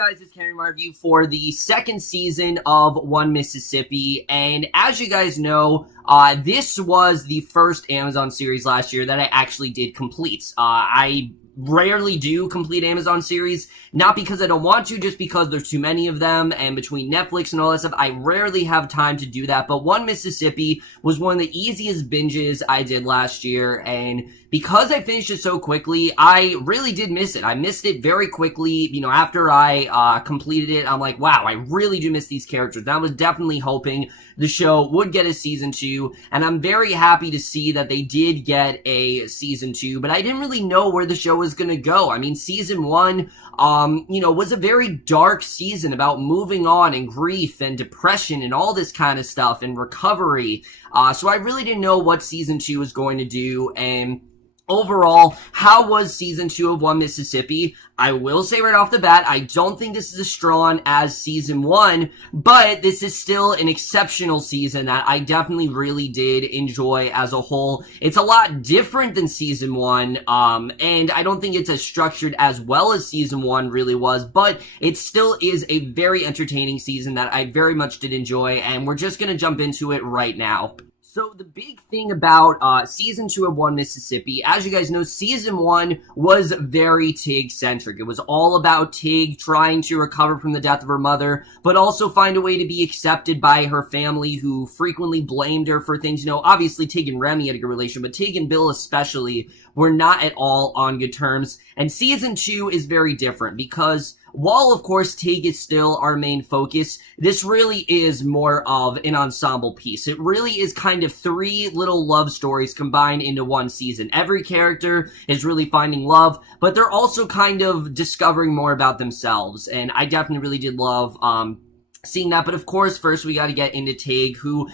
guys? It's Kenny, my review for the second season of One Mississippi, and as you guys know, this was the first Amazon series last year that I actually did complete. I rarely do complete Amazon series, not because I don't want to, just because there's too many of them, and between Netflix and all that stuff, I rarely have time to do that. But One Mississippi was one of the easiest binges I did last year, and because I finished it so quickly, I really did miss it. I missed it very quickly. You know, after I completed it, I'm like, wow, I really do miss these characters. And I was definitely hoping the show would get a season 2, and I'm very happy to see that they did get a season 2, but I didn't really know where the show was gonna go. I mean, season 1, was a very dark season about moving on and grief and depression and all this kind of stuff and recovery. So I really didn't know what season 2 was going to do, and overall, how was season 2 of One Mississippi? I will say right off the bat, I don't think this is as strong as season 1, but this is still an exceptional season that I definitely really did enjoy as a whole. It's a lot different than season 1, and I don't think it's as structured as well as season 1 really was, but it still is a very entertaining season that I very much did enjoy, and we're just gonna jump into it right now. So the big thing about season 2 of One Mississippi, as you guys know, season 1 was very Tig-centric. It was all about Tig trying to recover from the death of her mother, but also find a way to be accepted by her family, who frequently blamed her for things. You know, obviously Tig and Remy had a good relation, but Tig and Bill especially were not at all on good terms. And season 2 is very different because while, of course, Tig is still our main focus, this really is more of an ensemble piece. It really is kind of 3 little love stories combined into one season. Every character is really finding love, but they're also kind of discovering more about themselves, and I definitely really did love seeing that. But of course, first we got to get into Tig, who,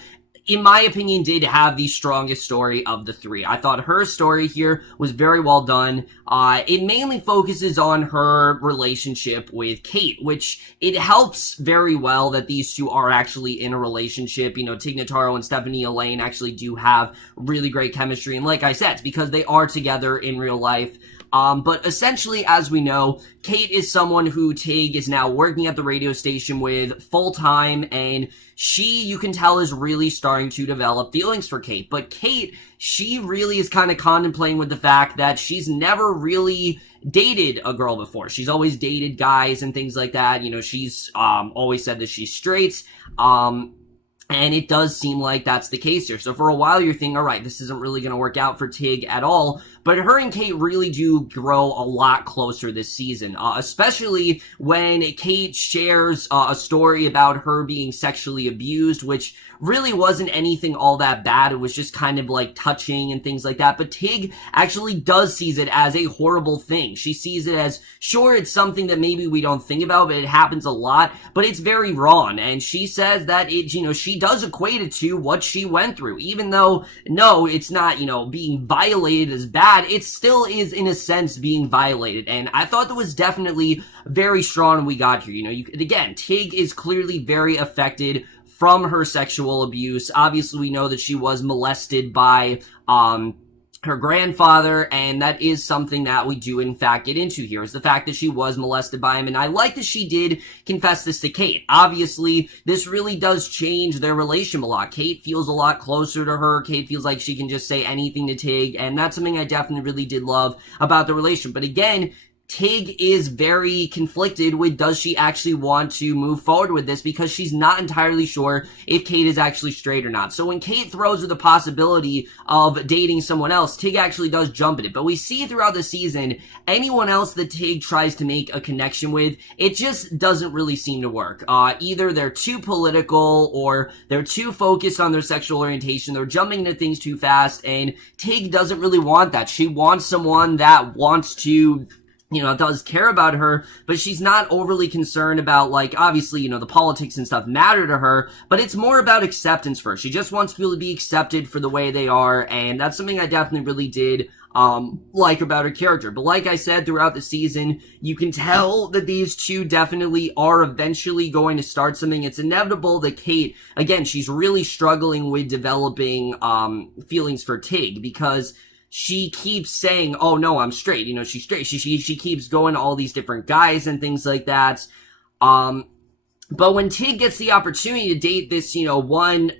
in my opinion, did have the strongest story of the 3. I thought her story here was very well done. It mainly focuses on her relationship with Kate, which it helps very well that these two are actually in a relationship. You know, Tig Notaro and Stephanie Allynne actually do have really great chemistry, and like I said, it's because they are together in real life. But essentially, as we know, Kate is someone who Tig is now working at the radio station with full-time, and she, you can tell, is really starting to develop feelings for Kate. But Kate, she really is kind of contemplating with the fact that she's never really dated a girl before. She's always dated guys and things like that. You know, she's always said that she's straight. And it does seem like that's the case here. So for a while you're thinking, alright, this isn't really going to work out for Tig at all. But her and Kate really do grow a lot closer this season. Especially when Kate shares a story about her being sexually abused, which really wasn't anything all that bad. It was just kind of like touching and things like that. But Tig actually does sees it as a horrible thing. She sees it as, sure, it's something that maybe we don't think about, but it happens a lot. But it's very wrong. And she says that it, you know, she does equate it to what she went through. Even though, no, it's not, you know, being violated as bad, it still is, in a sense, being violated. And I thought that was definitely very strong when we got here. You know, again, Tig is clearly very affected from her sexual abuse. Obviously, we know that she was molested by, her grandfather, and that is something that we do in fact get into here, is the fact that she was molested by him, and I like that she did confess this to Kate. Obviously, this really does change their relationship a lot. Kate feels a lot closer to her. Kate feels like she can just say anything to Tig, and that's something I definitely really did love about the relationship. But again, Tig is very conflicted with, does she actually want to move forward with this, because she's not entirely sure if Kate is actually straight or not. So when Kate throws her the possibility of dating someone else, Tig actually does jump at it. But we see throughout the season, anyone else that Tig tries to make a connection with, it just doesn't really seem to work. Either they're too political, or they're too focused on their sexual orientation, they're jumping into things too fast, and Tig doesn't really want that. She wants someone that wants to, you know, does care about her, but she's not overly concerned about, like, obviously, you know, the politics and stuff matter to her, but it's more about acceptance first. She just wants people to be accepted for the way they are, and that's something I definitely really did like about her character. But like I said, throughout the season, you can tell that these two definitely are eventually going to start something. It's inevitable that Kate, again, she's really struggling with developing feelings for Tig, because she keeps saying, oh no, I'm straight, you know, she's straight. She keeps going to all these different guys and things like that. But when Tig gets the opportunity to date this, one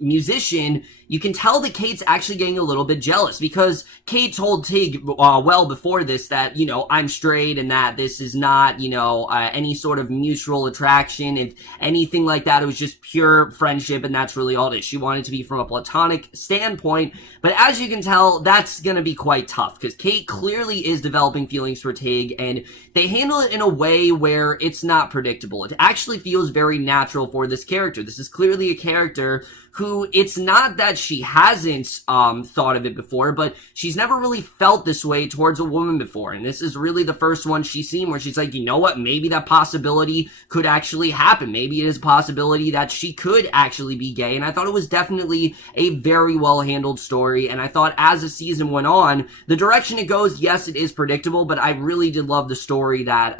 musician, you can tell that Kate's actually getting a little bit jealous, because Kate told Tig well before this that, I'm straight and that this is not, any sort of mutual attraction. If anything like that, it was just pure friendship, and that's really all it is. She wanted to be from a platonic standpoint, but as you can tell, that's gonna be quite tough, because Kate clearly is developing feelings for Tig, and they handle it in a way where it's not predictable. It actually feels very natural for this character. This is clearly a character who, it's not that she hasn't thought of it before, but she's never really felt this way towards a woman before. And this is really the first one she's seen where she's like, you know what, maybe that possibility could actually happen. Maybe it is a possibility that she could actually be gay. And I thought it was definitely a very well handled story. And I thought as the season went on, the direction it goes, yes, it is predictable, but I really did love the story that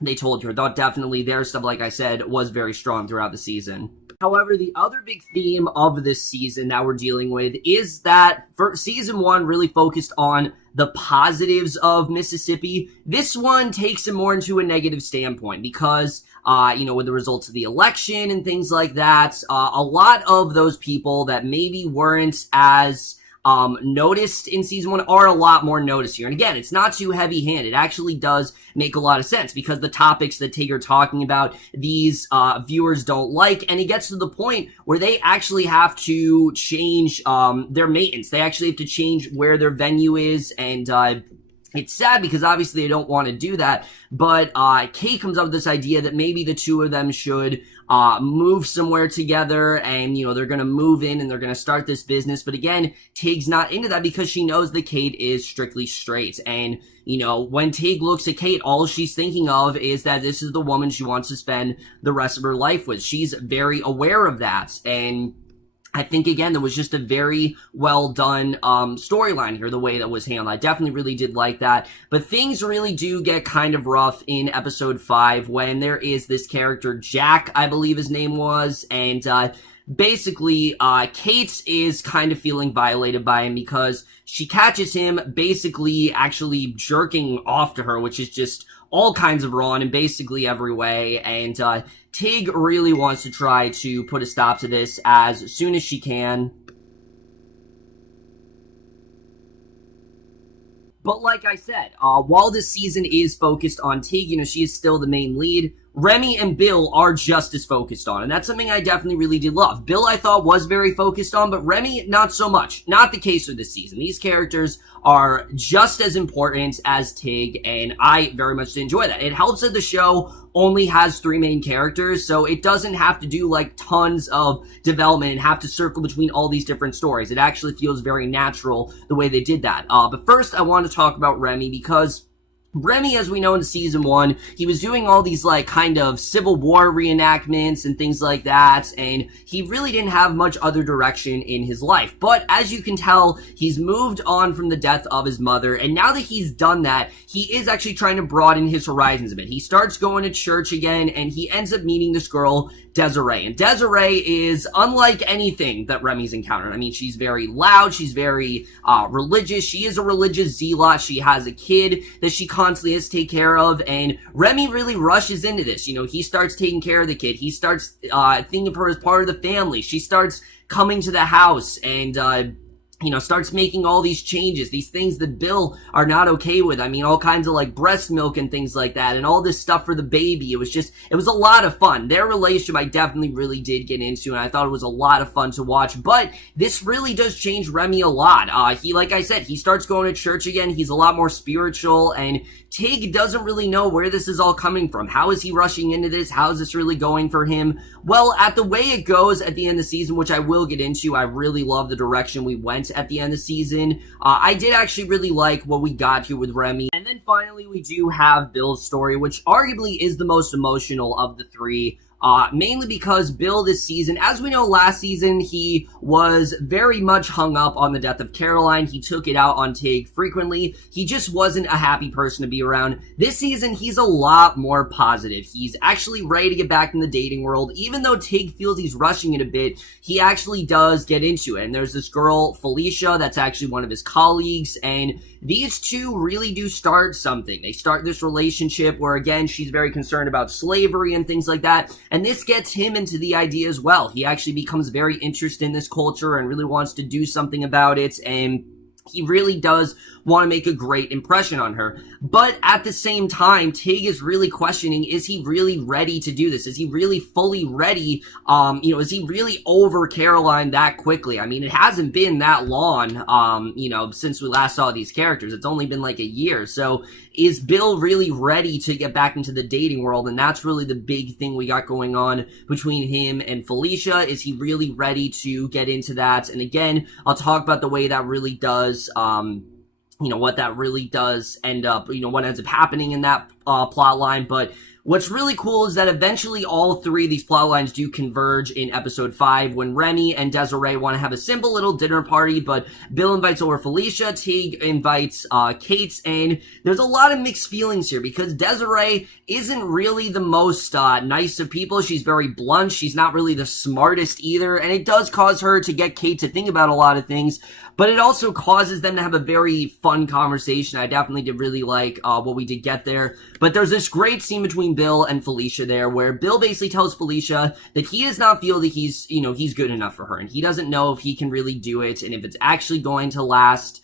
they told you. I thought definitely their stuff, like I said, was very strong throughout the season. However, the other big theme of this season that we're dealing with is that for season 1 really focused on the positives of Mississippi. This one takes it more into a negative standpoint because, with the results of the election and things like that, a lot of those people that maybe weren't as noticed in season 1 are a lot more noticed here. And again, it's not too heavy-handed. It actually does make a lot of sense because the topics that Tig are talking about, these viewers don't like, and it gets to the point where they actually have to change their maintenance. They actually have to change where their venue is, and it's sad because obviously they don't want to do that, but Kate comes up with this idea that maybe the two of them should move somewhere together, and, they're going to move in and they're going to start this business. But again, Tig's not into that because she knows that Kate is strictly straight. And, when Tig looks at Kate, all she's thinking of is that this is the woman she wants to spend the rest of her life with. She's very aware of that. And I think, again, there was just a very well done storyline here, the way that was handled. I definitely really did like that. But things really do get kind of rough in episode 5 when there is this character, Jack, I believe his name was, and basically, Kate is kind of feeling violated by him because she catches him basically actually jerking off to her, which is just all kinds of wrong in basically every way, and Tig really wants to try to put a stop to this as soon as she can. But like I said, while this season is focused on Tig, she is still the main lead, Remy and Bill are just as focused on, and that's something I definitely really did love. Bill, I thought, was very focused on, but Remy, not so much. Not the case for this season. These characters are just as important as Tig, and I very much enjoy that. It helps that the show only has 3 main characters, so it doesn't have to do, tons of development and have to circle between all these different stories. It actually feels very natural the way they did that. But first, I want to talk about Remy because Remy, as we know in season 1, he was doing all these, kind of Civil War reenactments and things like that, and he really didn't have much other direction in his life. But as you can tell, he's moved on from the death of his mother, and now that he's done that, he is actually trying to broaden his horizons a bit. He starts going to church again, and he ends up meeting this girl, Desiree. And Desiree is unlike anything that Remy's encountered. I mean, she's very loud, she's very religious, she is a religious zealot, she has a kid that she constantly has to take care of, and Remy really rushes into this. He starts taking care of the kid, he starts thinking of her as part of the family, she starts coming to the house, and starts making all these changes, these things that Bill are not okay with. I mean, all kinds of breast milk and things like that, and all this stuff for the baby. It was a lot of fun. Their relationship I definitely really did get into, and I thought it was a lot of fun to watch, but this really does change Remy a lot. Like I said, he starts going to church again, he's a lot more spiritual, and Tig doesn't really know where this is all coming from. How is he rushing into this? How is this really going for him? Well, at the way it goes at the end of the season, which I will get into, I really love the direction we went at the end of the season. I did actually really like what we got here with Remy. And then finally, we do have Bill's story, which arguably is the most emotional of the 3. mainly because Bill this season, as we know last season, he was very much hung up on the death of Caroline. He took it out on Tig frequently. He just wasn't a happy person to be around. This season, he's a lot more positive. He's actually ready to get back in the dating world. Even though Tig feels he's rushing it a bit, he actually does get into it. And there's this girl, Felicia, that's actually one of his colleagues, and these two really do start something. They start this relationship where, again, she's very concerned about slavery and things like that, and this gets him into the idea as well. He actually becomes very interested in this culture and really wants to do something about it, and he really does want to make a great impression on her. But at the same time, Tig is really questioning, is he really ready to do this? Is he really fully ready? Is he really over Caroline that quickly? I mean, it hasn't been that long, since we last saw these characters. It's only been like a year. So is Bill really ready to get back into the dating world? And that's really the big thing we got going on between him and Felicia. Is he really ready to get into that? And again, I'll talk about the way that really does, what that really does end up, what ends up happening in that plot line. But what's really cool is that eventually all three of these plot lines do converge in episode 5 when Remy and Desiree want to have a simple little dinner party, but Bill invites over Felicia, Tig invites Kate, and there's a lot of mixed feelings here because Desiree isn't really the most nice of people. She's very blunt. She's not really the smartest either, and it does cause her to get Kate to think about a lot of things, but it also causes them to have a very fun conversation. I definitely did really like what we did get there. But there's this great scene between Bill and Felicia there where Bill basically tells Felicia that he does not feel that he's good enough for her. And he doesn't know if he can really do it and if it's actually going to last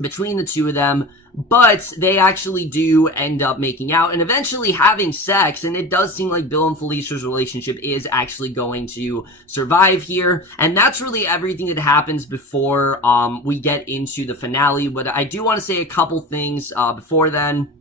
between the two of them. But they actually do end up making out and eventually having sex, and it does seem like Bill and Felicia's relationship is actually going to survive here, and that's really everything that happens before we get into the finale. But I do want to say a couple things before then.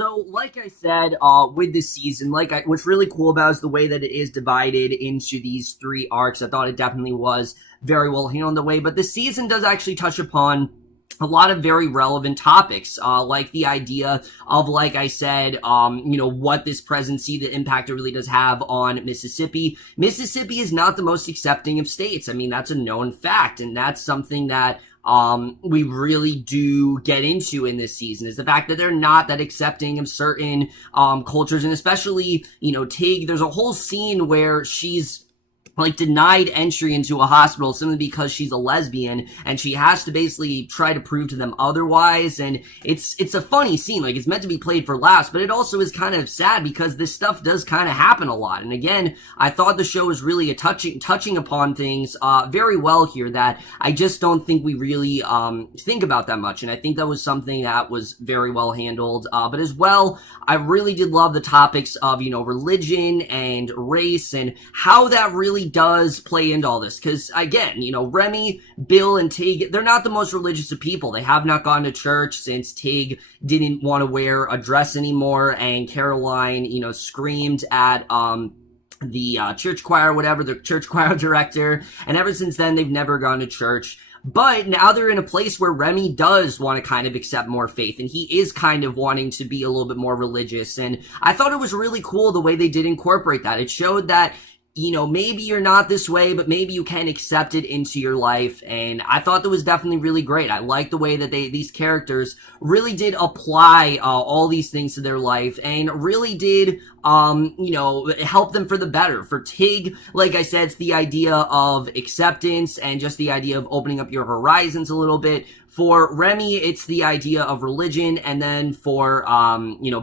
So, like I said, with this season, what's really cool about is the way that it is divided into these 3 arcs. I thought it definitely was very well handled in the way, but the season does actually touch upon a lot of very relevant topics, like the idea of, like I said, what this presidency, the impact it really does have on Mississippi. Mississippi is not the most accepting of states. I mean, that's a known fact, and that's something that we really do get into in this season, is the fact that they're not that accepting of certain cultures, and especially, Tig, there's a whole scene where she's denied entry into a hospital simply because she's a lesbian, and she has to basically try to prove to them otherwise, and it's a funny scene. It's meant to be played for laughs, but it also is kind of sad because this stuff does kind of happen a lot. And again, I thought the show was really touching upon things very well here that I just don't think we really think about that much, and I think that was something that was very well handled. But as well, I really did love the topics of, religion and race and how that really does play into all this, because again, Remy, Bill, and Tig, they're not the most religious of people. They have not gone to church since Tig didn't want to wear a dress anymore, and Caroline, screamed at the church choir, the church choir director, and ever since then, they've never gone to church. But now they're in a place where Remy does want to kind of accept more faith, and he is kind of wanting to be a little bit more religious, and I thought it was really cool the way they did incorporate that. It showed that maybe you're not this way, but maybe you can accept it into your life, and I thought that was definitely really great. I like the way that these characters really did apply all these things to their life, and really did, help them for the better. For Tig, like I said, it's the idea of acceptance and just the idea of opening up your horizons a little bit. For Remy, it's the idea of religion, and then for,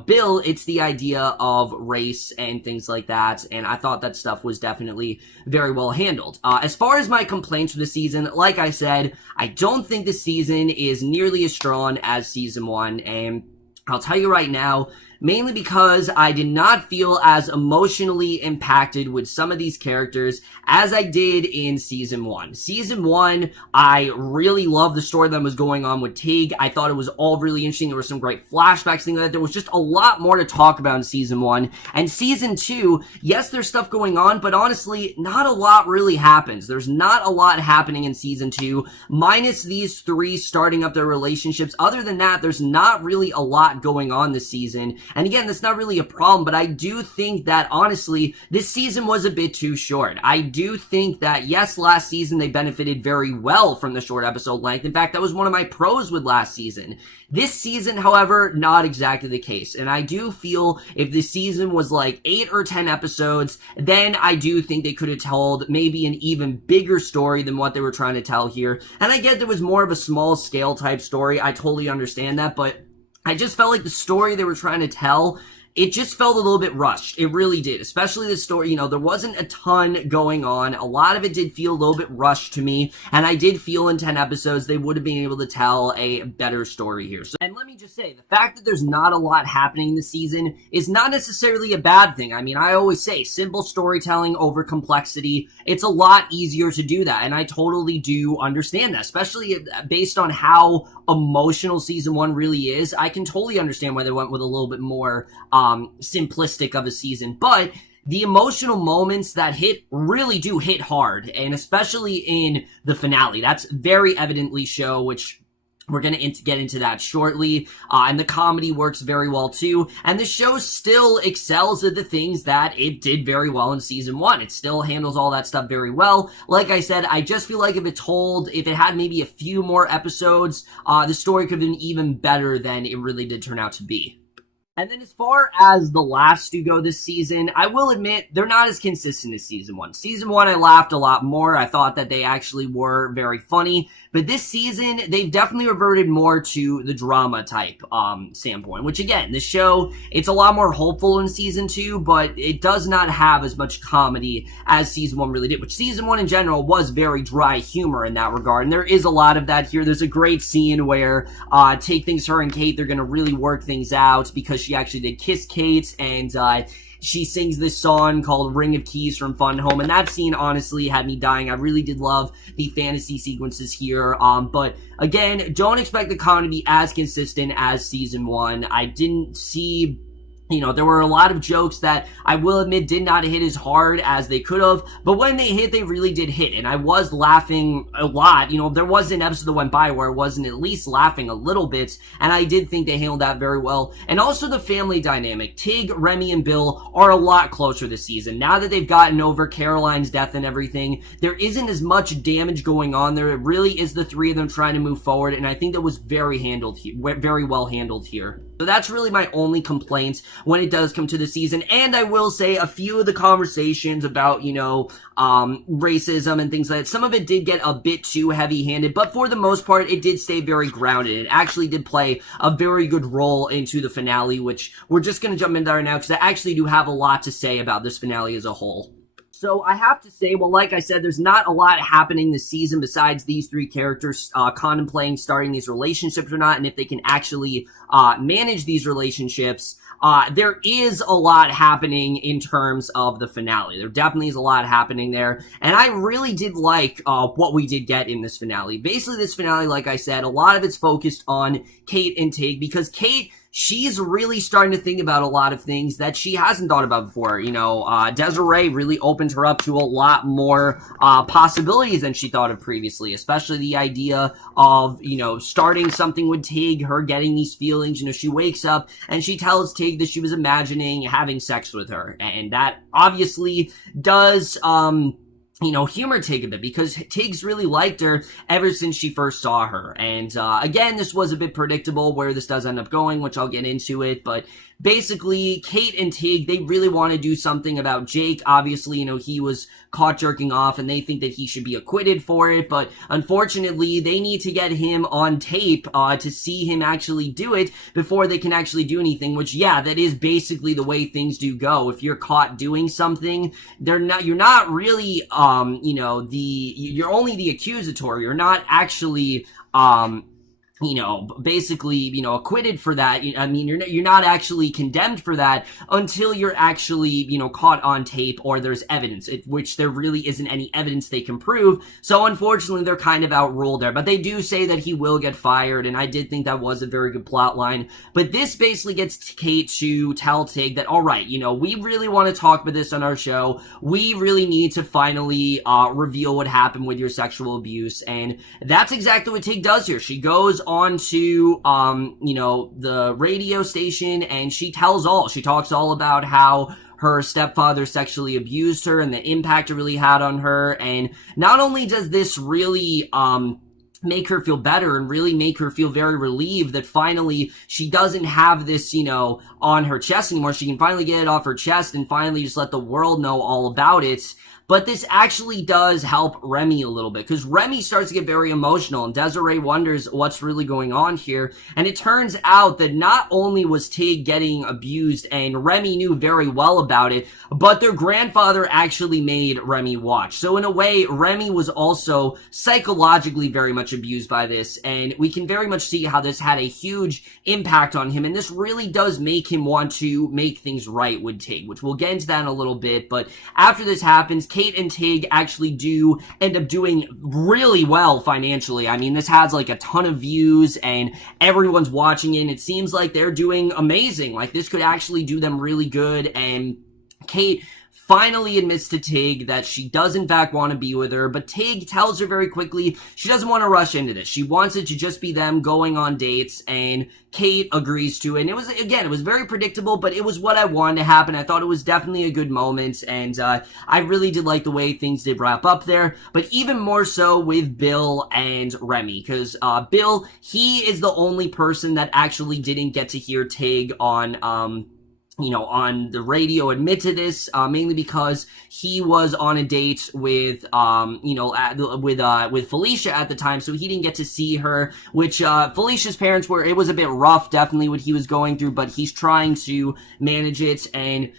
Bill, it's the idea of race and things like that, and I thought that stuff was definitely very well handled. As far as my complaints for the season, like I said, I don't think the season is nearly as strong as season 1, and I'll tell you right now, mainly because I did not feel as emotionally impacted with some of these characters as I did in Season 1. Season 1, I really loved the story that was going on with Tig. I thought it was all really interesting. There were some great flashbacks, things like that. There was just a lot more to talk about in Season 1. And Season 2, yes, there's stuff going on, but honestly, not a lot really happens. There's not a lot happening in Season 2, minus these 3 starting up their relationships. Other than that, there's not really a lot going on this season. And again, that's not really a problem, but I do think that, honestly, this season was a bit too short. I do think that, yes, last season they benefited very well from the short episode length. In fact, that was one of my pros with last season. This season, however, not exactly the case. And I do feel if the season was like 8 or 10 episodes, then I do think they could have told maybe an even bigger story than what they were trying to tell here. And I get there was more of a small scale type story. I totally understand that, but I just felt like the story they were trying to tell, it just felt a little bit rushed. It really did. Especially the story, there wasn't a ton going on. A lot of it did feel a little bit rushed to me. And I did feel in 10 episodes they would have been able to tell a better story here. And let me just say, the fact that there's not a lot happening this season is not necessarily a bad thing. I mean, I always say simple storytelling over complexity. It's a lot easier to do that. And I totally do understand that, especially based on how emotional season 1 really is. I can totally understand why they went with a little bit more simplistic of a season, but the emotional moments that hit really do hit hard, and especially in the finale. That's very evidently shown, which we're going to get into that shortly, and the comedy works very well too, and the show still excels at the things that it did very well in season 1. It still handles all that stuff very well. Like I said, I just feel like if it had maybe a few more episodes, the story could have been even better than it really did turn out to be. And then as far as the laughs do go this season, I will admit they're not as consistent as season 1. Season 1, I laughed a lot more. I thought that they actually were very funny. But this season, they've definitely reverted more to the drama type standpoint. Which again, the show, it's a lot more hopeful in season 2, but it does not have as much comedy as season 1 really did. Which season 1 in general was very dry humor in that regard. And there is a lot of that here. There's a great scene where Tig thinks her and Kate, they're going to really work things out because she actually did kiss Kate, and she sings this song called Ring of Keys from Fun Home, and that scene honestly had me dying. I really did love the fantasy sequences here, but again, don't expect the comedy to be as consistent as season 1. I didn't see... there were a lot of jokes that I will admit did not hit as hard as they could have, but when they hit, they really did hit, and I was laughing a lot. There was an episode that went by where I wasn't at least laughing a little bit, and I did think they handled that very well. And also the family dynamic. Tig, Remy, and Bill are a lot closer this season. Now that they've gotten over Caroline's death and everything, there isn't as much damage going on there. It really is the three of them trying to move forward, and I think that was very well handled here. So that's really my only complaint when it does come to the season. And I will say a few of the conversations about, racism and things like that, some of it did get a bit too heavy-handed, but for the most part, it did stay very grounded. It actually did play a very good role into the finale, which we're just going to jump into right now, because I actually do have a lot to say about this finale as a whole. So I have to say, well, like I said, there's not a lot happening this season besides these three characters contemplating starting these relationships or not, and if they can actually manage these relationships. There is a lot happening in terms of the finale. There definitely is a lot happening there, and I really did like what we did get in this finale. Basically, this finale, like I said, a lot of it's focused on Kate and Tig, because Kate, she's really starting to think about a lot of things that she hasn't thought about before. Desiree really opened her up to a lot more possibilities than she thought of previously, especially the idea of, starting something with Tig, her getting these feelings. She wakes up and she tells Tig that she was imagining having sex with her, and that obviously does, humor Tig a bit, because Tig's really liked her ever since she first saw her. And again, this was a bit predictable where this does end up going, which I'll get into it, but basically, Kate and Tig, they really want to do something about Jake. Obviously, he was caught jerking off, and they think that he should be acquitted for it, but unfortunately, they need to get him on tape to see him actually do it before they can actually do anything, which, yeah, that is basically the way things do go. If you're caught doing something, you're not really, you're only the accusatory. You're not actually, basically, acquitted for that. You're not actually condemned for that until you're actually, caught on tape or there's evidence, which there really isn't any evidence they can prove. So unfortunately, they're kind of outruled there. But they do say that he will get fired, and I did think that was a very good plot line. But this basically gets Kate to tell Tig that, all right, we really want to talk about this on our show. We really need to finally reveal what happened with your sexual abuse. And that's exactly what Tig does here. She goes onto, the radio station, and she talks all about how her stepfather sexually abused her and the impact it really had on her. And not only does this really, make her feel better and really make her feel very relieved that finally she doesn't have this, on her chest anymore. She can finally get it off her chest and finally just let the world know all about it. But this actually does help Remy a little bit, because Remy starts to get very emotional, and Desiree wonders what's really going on here. And it turns out that not only was Tig getting abused, and Remy knew very well about it, but their grandfather actually made Remy watch. So in a way, Remy was also psychologically very much abused by this, and we can very much see how this had a huge impact on him, and this really does make him want to make things right with Tig, which we'll get into that in a little bit. But after this happens, Kate and Tig actually do end up doing really well financially. I mean, this has like a ton of views and everyone's watching it, and it seems like they're doing amazing. Like, this could actually do them really good, and Kate finally admits to Tig that she does in fact want to be with her, but Tig tells her very quickly she doesn't want to rush into this. She wants it to just be them going on dates, and Kate agrees to it. And it was very predictable, but it was what I wanted to happen. I thought it was definitely a good moment, and I really did like the way things did wrap up there, but even more so with Bill and Remy, because Bill, he is the only person that actually didn't get to hear Tig on the radio admit to this, mainly because he was on a date with, with Felicia at the time, so he didn't get to see her, which, Felicia's parents it was a bit rough, definitely, what he was going through, but he's trying to manage it. And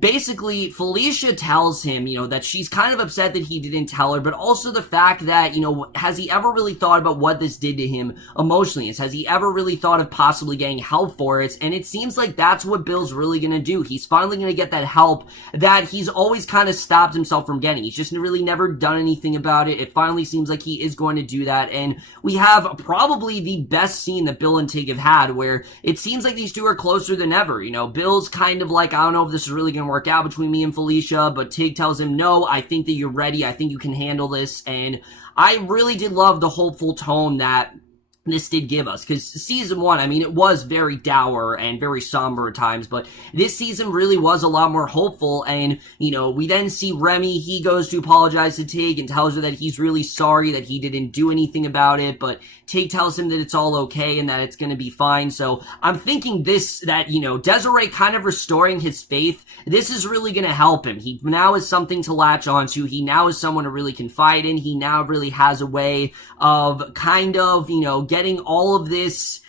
basically, Felicia tells him, that she's kind of upset that he didn't tell her, but also the fact that, has he ever really thought about what this did to him emotionally? Has he ever really thought of possibly getting help for it? And it seems like that's what Bill's really gonna do. He's finally gonna get that help that he's always kind of stopped himself from getting. He's just really never done anything about it. It finally seems like he is going to do that, and we have probably the best scene that Bill and Tig have had, where it seems like these two are closer than ever. Bill's kind of like, I don't know if this is really gonna work out between me and Felicia, but Tig tells him, no, I think that you're ready, I think you can handle this. And I really did love the hopeful tone that this did give us, because season 1, I mean, it was very dour and very somber at times, but this season really was a lot more hopeful. And, we then see Remy, he goes to apologize to Tig and tells her that he's really sorry that he didn't do anything about it, but Tig tells him that it's all okay and that it's gonna be fine. So I'm thinking Desiree kind of restoring his faith, this is really gonna help him. He now has something to latch onto, he now is someone to really confide in, he now really has a way of kind of, getting all of this,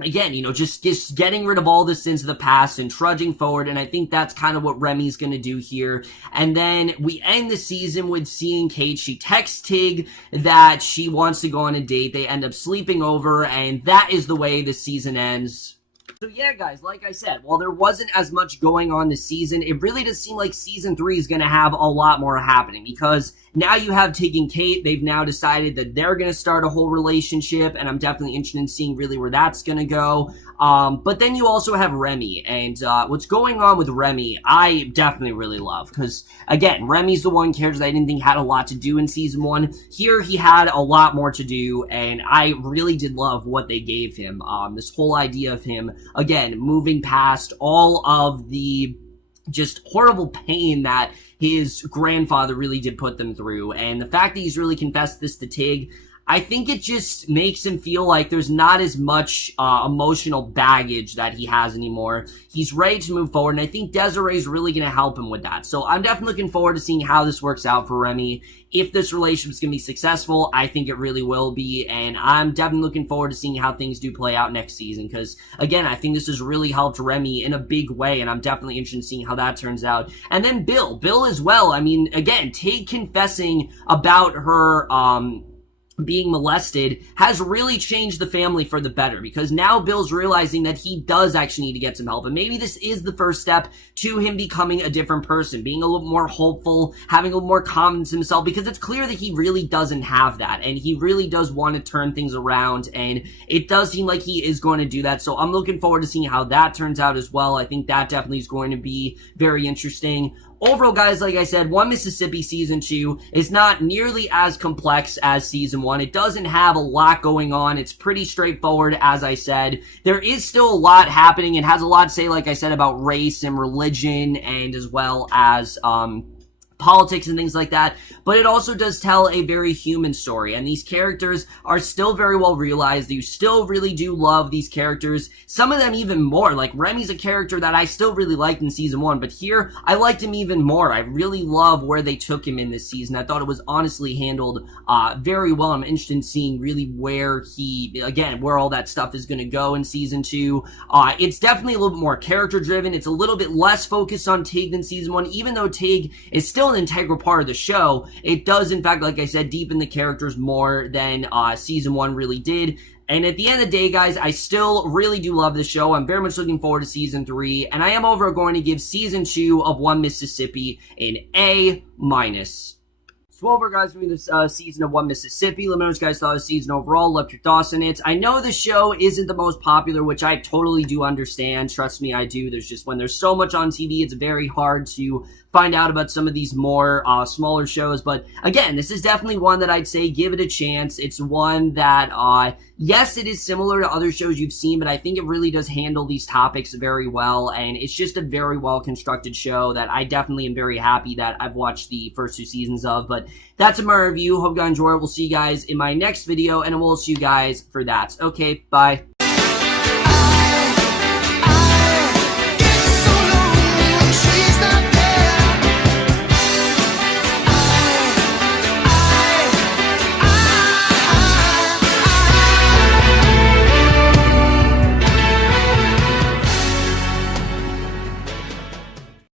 just getting rid of all the sins of the past and trudging forward, and I think that's kind of what Remy's gonna do here. And then we end the season with seeing Kate. She texts Tig that she wants to go on a date. They end up sleeping over, and that is the way the season ends. So yeah, guys, like I said, while there wasn't as much going on this season, it really does seem like season 3 is going to have a lot more happening, because now you have Tig and Kate. They've now decided that they're going to start a whole relationship, and I'm definitely interested in seeing really where that's going to go. But then you also have Remy, and what's going on with Remy, I definitely really love, because again, Remy's the one character that I didn't think had a lot to do in season 1. Here, he had a lot more to do, and I really did love what they gave him. This whole idea of him, again, moving past all of the just horrible pain that his grandfather really did put them through, and the fact that he's really confessed this to Tig, I think it just makes him feel like there's not as much emotional baggage that he has anymore. He's ready to move forward, and I think Desiree's really going to help him with that. So I'm definitely looking forward to seeing how this works out for Remy. If this relationship's going to be successful, I think it really will be, and I'm definitely looking forward to seeing how things do play out next season, because, again, I think this has really helped Remy in a big way, and I'm definitely interested in seeing how that turns out. And then Bill as well. I mean, again, Tig confessing about her, being molested has really changed the family for the better, because now Bill's realizing that he does actually need to get some help, and maybe this is the first step to him becoming a different person, being a little more hopeful, having a little more confidence in himself, because it's clear that he really doesn't have that, and he really does want to turn things around, and it does seem like he is going to do that. So I'm looking forward to seeing how that turns out as well. I think that definitely is going to be very interesting. overall, guys, like I said, One Mississippi Season 2 is not nearly as complex as Season 1. It doesn't have a lot going on. It's pretty straightforward, as I said. There is still a lot happening. It has a lot to say, like I said, about race and religion, and as well as, politics and things like that, but it also does tell a very human story, and these characters are still very well realized. You still really do love these characters, some of them even more. Like, Remy's a character that I still really liked in Season 1, but here, I liked him even more. I really love where they took him in this season. I thought it was honestly handled very well. I'm interested in seeing really where where all that stuff is going to go in Season 2. It's definitely a little bit more character-driven. It's a little bit less focused on Tig than Season 1, even though Tig is still an integral part of the show. It does, in fact, like I said, deepen the characters more than Season 1 really did. And at the end of the day, guys, I still really do love the show. I'm very much looking forward to Season 3, and I am overall going to give Season 2 of One Mississippi an A-. So over, guys, for this season of One Mississippi. Let me know what you guys thought of the season overall. Left your thoughts on it. I know the show isn't the most popular, which I totally do understand. Trust me, I do. When there's so much on TV, it's very hard to find out about some of these more smaller shows. But again, this is definitely one that I'd say give it a chance. It's one that, yes, it is similar to other shows you've seen, but I think it really does handle these topics very well. And it's just a very well-constructed show that I definitely am very happy that I've watched the first 2 seasons of. But that's my review. Hope you guys enjoy it. We'll see you guys in my next video, and we'll see you guys for that. Okay, bye.